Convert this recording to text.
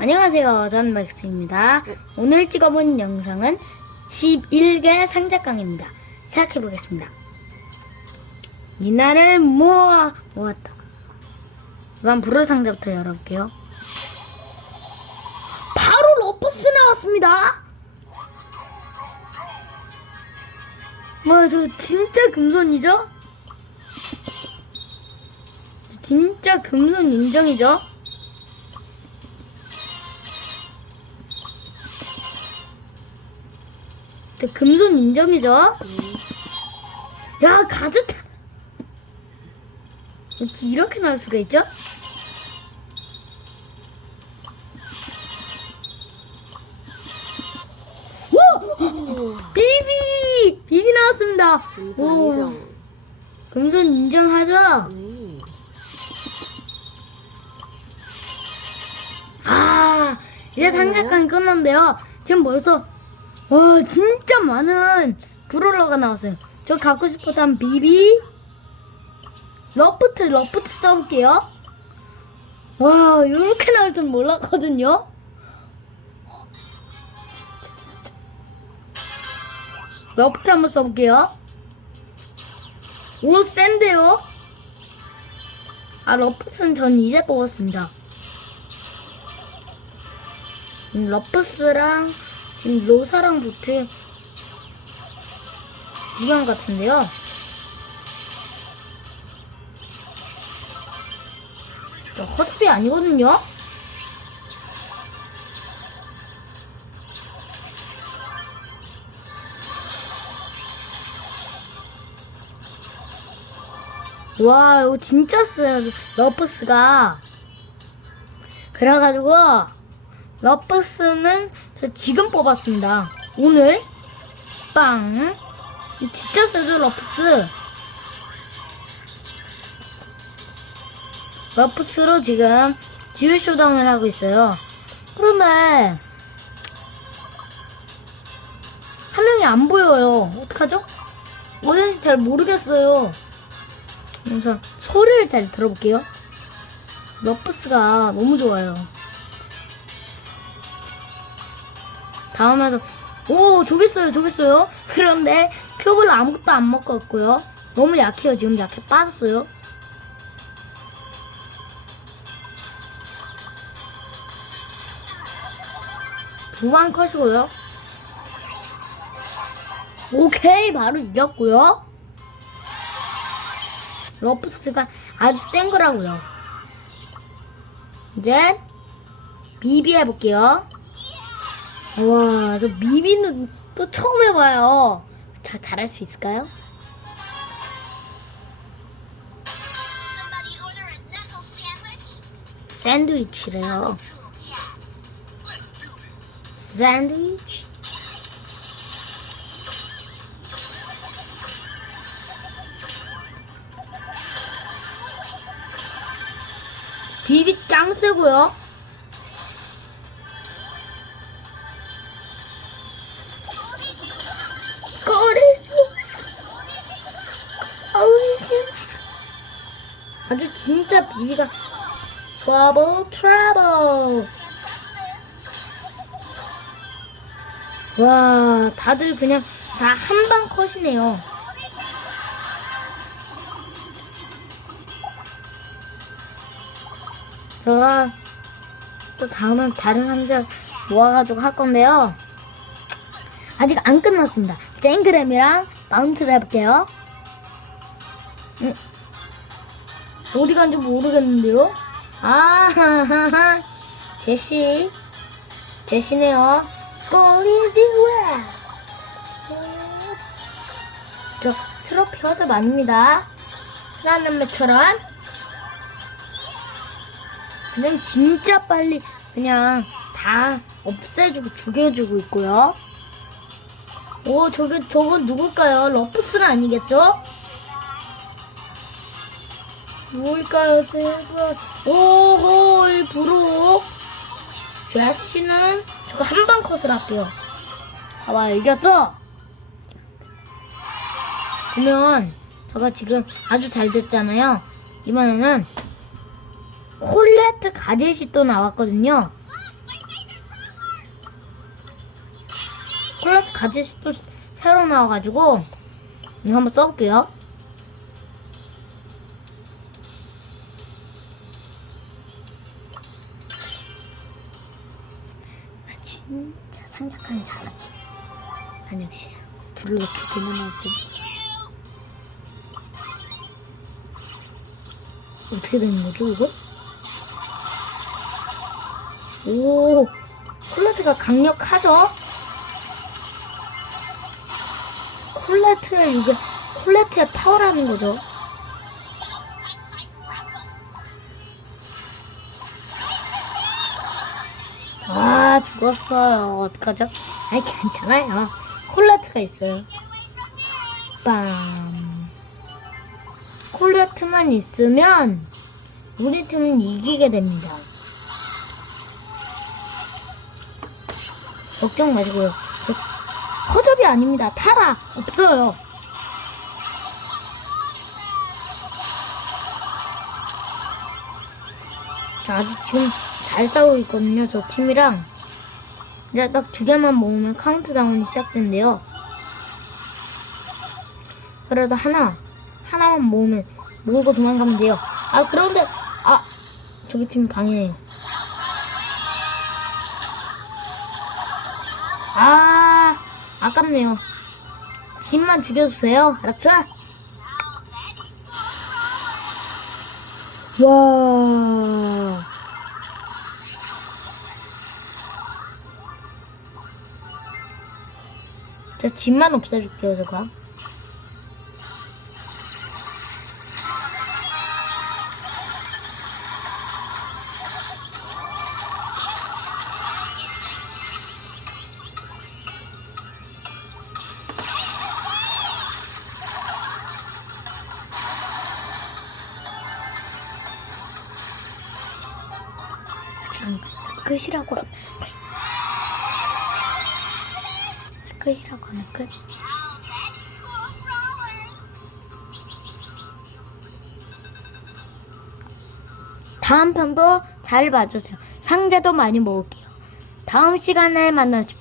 안녕하세요. 저는 맥스입니다. 오늘 찍어본 영상은 11개 상자깡입니다. 시작해보겠습니다. 이날을 모아, 모았다. 우선 불을 상자부터 열어볼게요. 바로 러퍼스 나왔습니다! 와, 저 진짜 금손이죠? 진짜 금손 인정이죠? 근데 금손 인정이죠? 야, 가즈타! 어떻게 이렇게 나올 수가 있죠? 오! 비비! 비비 나왔습니다! 금손 오, 인정. 금손 인정하죠? 네. 아, 이제 상자깡이 끝났는데요. 지금 벌써, 와, 진짜 많은 브롤러가 나왔어요. 저 갖고 싶었던 비비, 러프트, 러프트 써볼게요. 와, 요렇게 나올 줄 몰랐거든요. 러프트 한번 써볼게요. 오, 센데요? 아, 러프트는 전 이제 뽑았습니다. 음, 러프스랑 지금 로사랑 보트 이건 같은데요. 저 허접이 아니거든요. 와 이거 진짜 세요 러프스가 그래가지고 러퍼스는 저 지금 뽑았습니다. 오늘 빵 진짜 세죠 러퍼스. 러퍼스로 지금 지우 쇼다운을 하고 있어요. 그런데 한 명이 안 보여요. 어떡하죠? 어딘지 잘 모르겠어요. 그래서 소리를 잘 들어볼게요. 러퍼스가 너무 좋아요. 다음에도 오 저기 있어요 저기 있어요. 그런데 표를 아무것도 안 먹었고요. 너무 약해요 지금 약해 빠졌어요. 두방 컷이고요. 오케이 바로 이겼고요. 러프스가 아주 센 거라고요. 이제 비비 해볼게요 와, 저 미비는 또 처음 해봐요. 자, 잘할 수 있을까요? 샌드위치래요. 샌드위치? 비비 짱 세고요. 비비가 버블 트러블. 와, 다들 그냥 다 한 방 컷이네요. 제가 또 다음은 다른 상자 모아가지고 할 건데요. 아직 안 끝났습니다. 쨍그램이랑 마운트를 해볼게요. 음. 어디 간지 모르겠는데요? 아하하하. 제시. 제시네요. 꼬리지 왜? 저 트로피 허접 아닙니다. 하나는 매처럼 그냥 진짜 빨리 그냥 다 없애주고 죽여주고 있고요. 오 저게 저건 누굴까요? 러프스는 아니겠죠? 뭘까요, 제발. 오홀 브룩. 주아스 씨는 저거 한 방 컷을 할게요. 봐봐, 이겼죠? 보면 저거 지금 아주 잘 됐잖아요. 이번에는 콜레트 가젯이 또 나왔거든요. 콜레트 가젯이 또 새로 나와가지고 이거 한번 써볼게요. 진짜 상작하는 잘하지. 난 역시 불로 두 개만 나왔죠. 어떻게 되는 거죠, 이거? 오, 콜라트가 강력하죠? 콜라트의 이게 콜라트의 파워라는 거죠. 아, 죽었어요. 어떡하죠? 아이, 괜찮아요. 콜라트가 있어요. 빰. 콜라트만 있으면 우리 팀은 이기게 됩니다. 걱정 마시고요. 저 허접이 아닙니다. 타라 없어요. 자, 아주 지금 잘 싸우고 있거든요. 저 팀이랑. 이제 딱 두 개만 모으면 카운트다운이 시작된대요. 그래도 하나, 하나만 모으면 모으고 도망가면 돼요. 아, 그런데, 아, 저기 팀 방해해요. 아, 아깝네요. 집만 죽여주세요. 알았죠? 와. 저 집만 없애줄게요. 잠깐 끝이라고 끝이라고 하면 끝. 다음 편도 잘 봐주세요. 상자도 많이 모을게요. 다음 시간에 만나십시오.